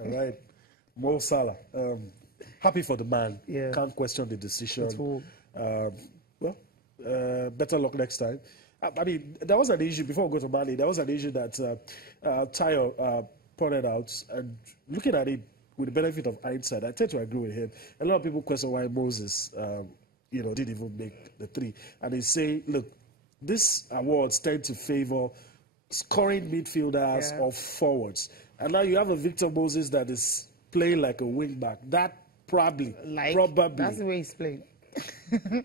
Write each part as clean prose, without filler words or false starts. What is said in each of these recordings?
All right. Mo Salah. Happy for the man. Yeah. Can't question the decision. Better luck next time. I mean, there was an issue, before we go to Mali, there was an issue that Tayo pointed out, and looking at it with the benefit of hindsight, I tend to agree with him. A lot of people question why Moses, didn't even make the three. And they say, look, these awards tend to favor scoring midfielders or forwards. And now you have a Victor Moses that is playing like a wing back. That probably. That's the way he's playing.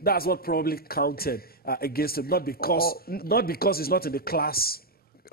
That's what probably counted against him, not because he's not in the class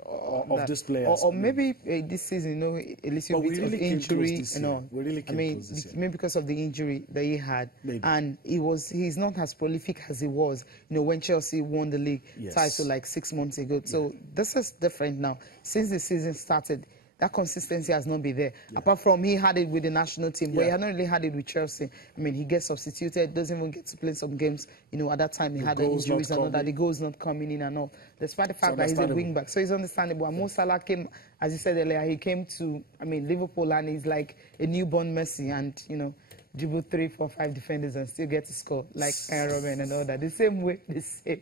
of this players. Or maybe this season, a little bit of injury and all. We really came close this year. Maybe because of the injury that he had, and he's not as prolific as he was. When Chelsea won the league title like 6 months ago. So this is different now. Since the season started, that consistency has not been there. Apart from he had it with the national team, but he had not really had it with Chelsea. I mean, he gets substituted, doesn't even get to play some games. At that time he had injuries and all that. The goals not coming in and all. Despite the fact that he's a wing back, so it's understandable. And Mo Salah came, as you said earlier, he came to Liverpool, and he's like a newborn Messi, and dribble 3, 4, 5 defenders and still get to score like Aaron Robben and all that. The same way, the same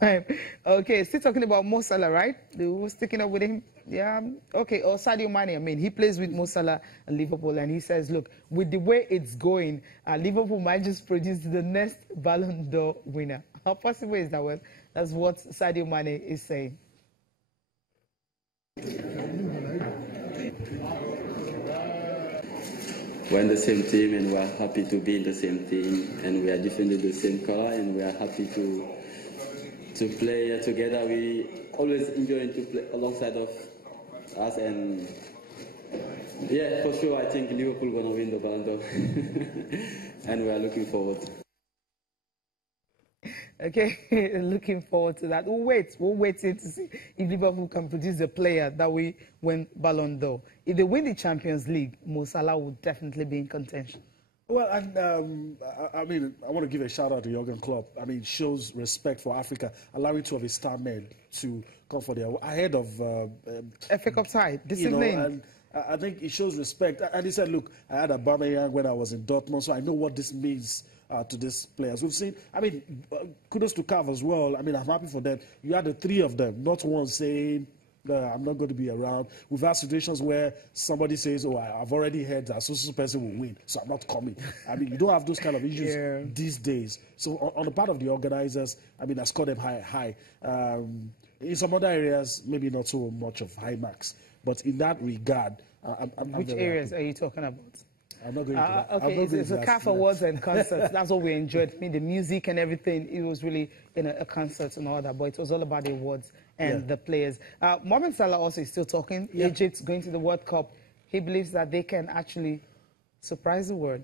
time. Okay, still talking about Mo Salah, right? Who's sticking up with him? Yeah, okay. Or Sadio Mane. I mean, he plays with Mo Salah and Liverpool, and he says, look, with the way it's going, Liverpool might just produce the next Ballon d'Or winner. How possible is that? Well, that's what Sadio Mane is saying. We're in the same team, and we're happy to be in the same team, and we are defending the same color, and we are happy to play together. We always enjoy to play alongside of us, and yeah, for sure, I think Liverpool gonna win the Ballon d'Or, and we are looking forward. Okay, looking forward to that. We're waiting to see if Liverpool can produce a player that will win Ballon d'Or. If they win the Champions League, Mo Salah will definitely be in contention. Well, and I want to give a shout out to Jurgen Klopp. I mean, shows respect for Africa, allowing 2 of his star men to come for the ahead of FA Cup tie, discipline. And I think it shows respect. And he said, look, I had Aubameyang when I was in Dortmund, so I know what this means to these players. We've seen, kudos to CAF as well. I'm happy for them. You had the 3 of them, not one saying, I'm not going to be around. We've had situations where somebody says, oh, I've already heard that so person will win, so I'm not coming. You don't have those kind of issues these days. So on the part of the organizers, I score them high. In some other areas, maybe not so much of high marks. But in that regard, Which areas are you talking about? I'm not going to that. Okay, it's the CAF Awards and concerts. That's what we enjoyed. The music and everything, it was really a concert and all that, but it was all about the awards and the players. Mohamed Salah also is still talking. Egypt going to the World Cup. He believes that they can actually surprise the world.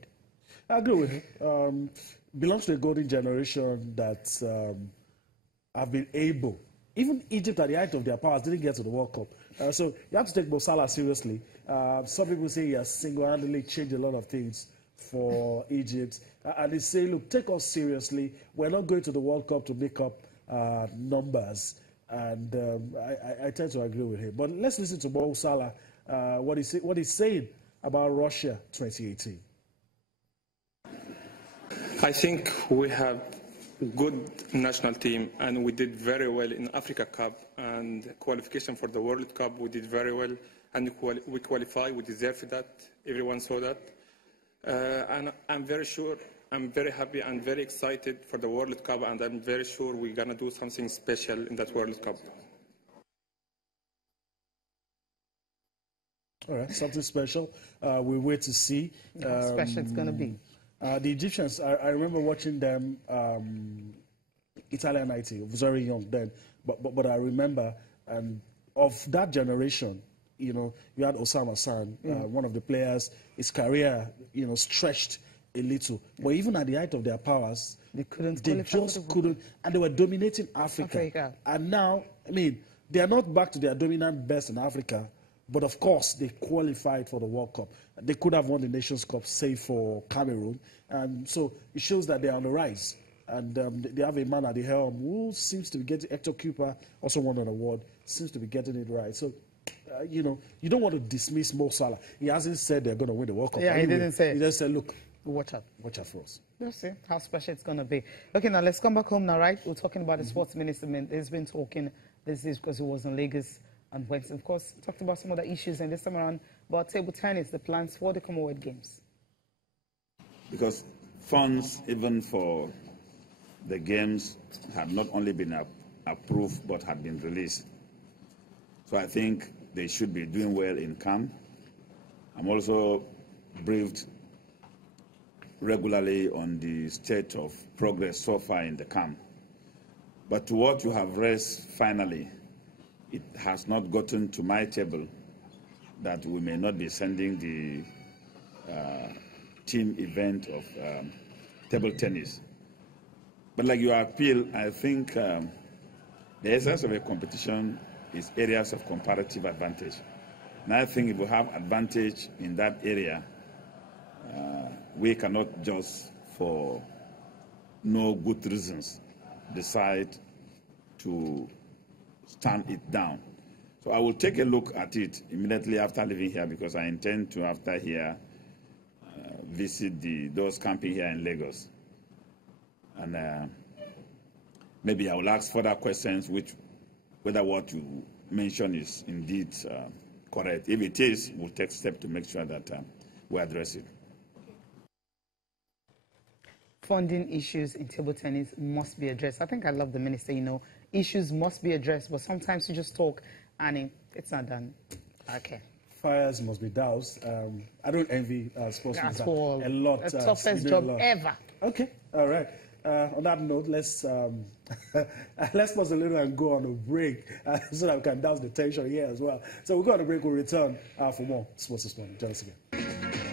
I agree with him. Belongs to a golden generation that have been able. Even Egypt, at the height of their powers, didn't get to the World Cup. So you have to take Mo Salah seriously. Some people say he has single-handedly changed a lot of things for Egypt. And they say, look, take us seriously. We're not going to the World Cup to make up numbers. And I tend to agree with him. But let's listen to Mo Salah, what he's saying about Russia 2018. I think we have good national team, and we did very well in Africa Cup and qualification for the World Cup. We did very well, and we qualified. We deserve that. Everyone saw that, and I'm very sure. I'm very happy and very excited for the World Cup, and I'm very sure we're gonna do something special in that World Cup. All right, something special. We wait to see. How special it's gonna be. The Egyptians, I remember watching them, Italian 90, I was very young then, but I remember, and of that generation, you had Osama San, one of the players, his career, stretched a little. But even at the height of their powers, they just couldn't, and they were dominating Africa. And now, they are not back to their dominant best in Africa, but of course, they qualified for the World Cup. They could have won the Nations Cup, save for Cameroon. And so it shows that they are on the rise. And they have a man at the helm who seems to be getting, Hector Cooper also won an award, seems to be getting it right. So you know, you don't want to dismiss Mo Salah. He hasn't said they're going to win the World Cup. Yeah, anyway, he didn't say. He just said, look, watch out. Watch out for us. We'll see how special it's going to be. Okay, now let's come back home now, right? We're talking about the sports minister. He's been talking this is because he was in Lagos and went, of course, talked about some of the issues, and this time around about table tennis, the plans for the Commonwealth Games. Because funds, even for the games, have not only been approved but have been released. So I think they should be doing well in camp. I'm also briefed regularly on the state of progress so far in the camp. But to what you have raised finally, it has not gotten to my table that we may not be sending the team event of table tennis. But like your appeal, I think the essence of a competition is areas of comparative advantage. And I think if we have advantage in that area, we cannot just for no good reasons decide to stand it down. So I will take a look at it immediately after leaving here, because I intend to, after here, visit those camping here in Lagos. And maybe I will ask further questions, whether what you mentioned is indeed correct. If it is, we'll take steps to make sure that we address it. Funding issues in table tennis must be addressed. I think I love the minister, you know, issues must be addressed, but sometimes you just talk and it's not done. Okay. Fires must be doused. I don't envy sports That's all. A lot. The toughest job ever. Okay, all right. On that note, let's pause a little and go on a break so that we can douse the tension here as well. So we'll go on a break. We'll return for more Sports this morning. Join us again.